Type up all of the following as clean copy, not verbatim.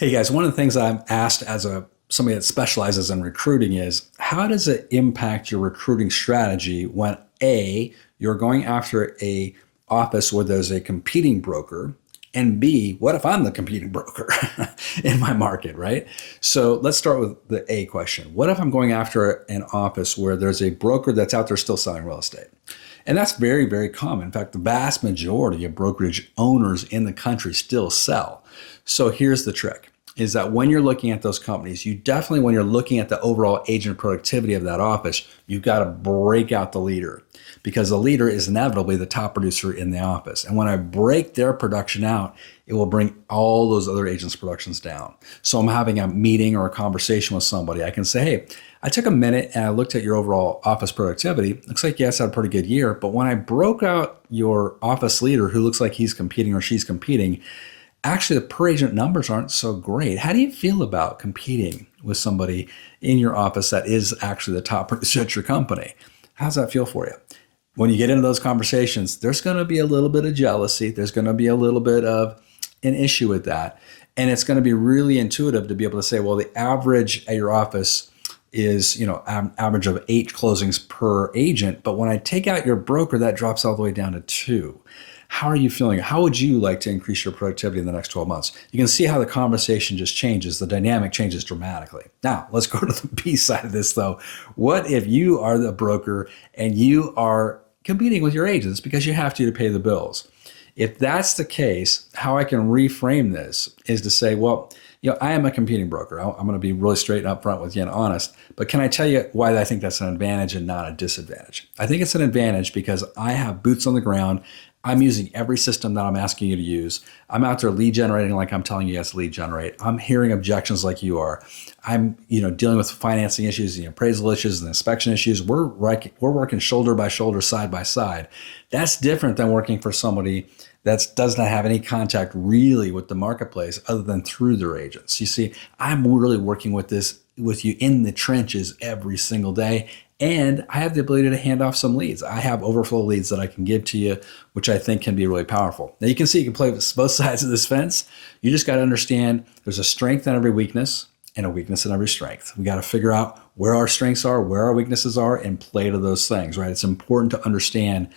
Hey guys, one of the things I'm asked as somebody that specializes in recruiting is how does it impact your recruiting strategy when A, you're going after a office where there's a competing broker, and B, what if I'm the competing broker in my market, right? So let's start with the A question. What if I'm going after an office where there's a broker that's out there still selling real estate? And that's very, very common. In fact, the vast majority of brokerage owners in the country still sell. So here's the trick is that when you're looking at those companies, you definitely, when you're looking at the overall agent productivity of that office, you've got to break out the leader because the leader is inevitably the top producer in the office. And when I break their production out, it will bring all those other agents' productions down. So I'm having a meeting or a conversation with somebody. I can say, hey, I took a minute and I looked at your overall office productivity. Looks like you guys had a pretty good year, but when I broke out your office leader who looks like he's competing or she's competing, actually the per agent numbers aren't so great. How do you feel about competing with somebody in your office that is actually the top producer at your company? How's that feel for you? When you get into those conversations, there's going to be a little bit of jealousy. There's going to be a little bit of an issue with that. And it's going to be really intuitive to be able to say, well, the average at your office is, average of 8 closings per agent. But when I take out your broker, that drops all the way down to 2. How are you feeling? How would you like to increase your productivity in the next 12 months? You can see how the conversation just changes. The dynamic changes dramatically. Now, let's go to the B side of this though. What if you are the broker and you are competing with your agents because you have to pay the bills? If that's the case, how I can reframe this is to say, well, I am a competing broker. I'm going to be really straight and upfront with you and honest. But can I tell you why I think that's an advantage and not a disadvantage? I think it's an advantage because I have boots on the ground. I'm using every system that I'm asking you to use. I'm out there lead generating like I'm telling you guys to lead generate. I'm hearing objections like you are. I'm dealing with financing issues, appraisal issues, and inspection issues. We're working shoulder by shoulder, side by side. That's different than working for somebody that does not have any contact really with the marketplace other than through their agents. You see, I'm really working with you in the trenches every single day. And I have the ability to hand off some leads. I have overflow leads that I can give to you, which I think can be really powerful. Now you can see you can play with both sides of this fence. You just got to understand there's a strength in every weakness and a weakness in every strength. We got to figure out where our strengths are, where our weaknesses are, and play to those things, right? It's important to understand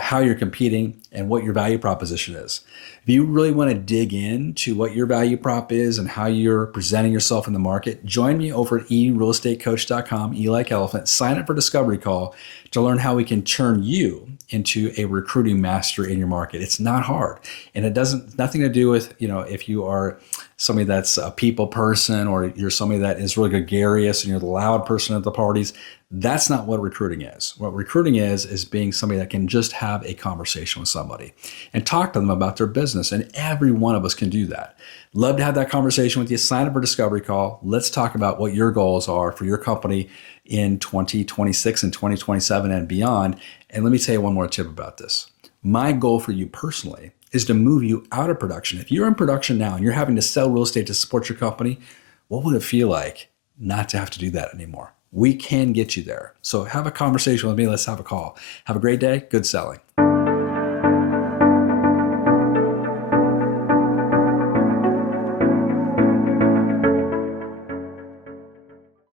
how you're competing and what your value proposition is. If you really want to dig into what your value prop is and how you're presenting yourself in the market, join me over at eRealEstateCoach.com, E like elephant. Sign up for Discovery Call to learn how we can turn you into a recruiting master in your market. It's not hard. And it nothing to do with, if you are somebody that's a people person or you're somebody that is really gregarious and you're the loud person at the parties. That's not what recruiting is. What recruiting is being somebody that can just have a conversation with somebody and talk to them about their business. And every one of us can do that. Love to have that conversation with you. Sign up for Discovery Call. Let's talk about what your goals are for your company in 2026 and 2027 and beyond. And let me tell you one more tip about this. My goal for you personally is to move you out of production. If you're in production now and you're having to sell real estate to support your company, what would it feel like not to have to do that anymore? We can get you there. So have a conversation with me. Let's have a call. Have a great day. Good selling.